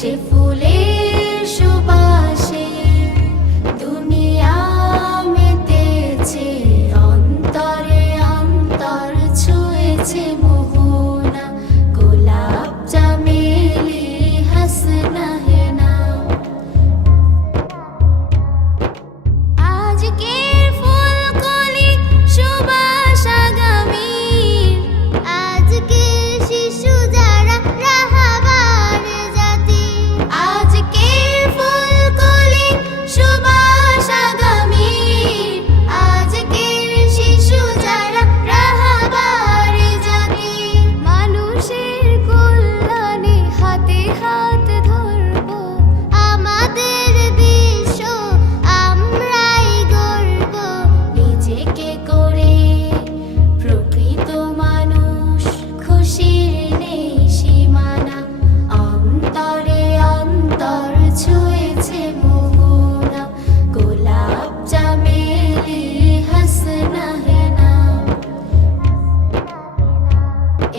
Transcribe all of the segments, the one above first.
সে ফুলে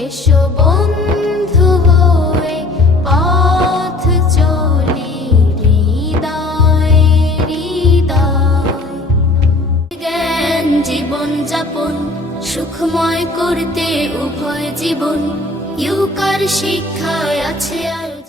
এসো বন্ধু হয়ে পথ জীবন যাপন সুখময় করতে উভয় জীবন। ইউকার শিক্ষায় আছে আর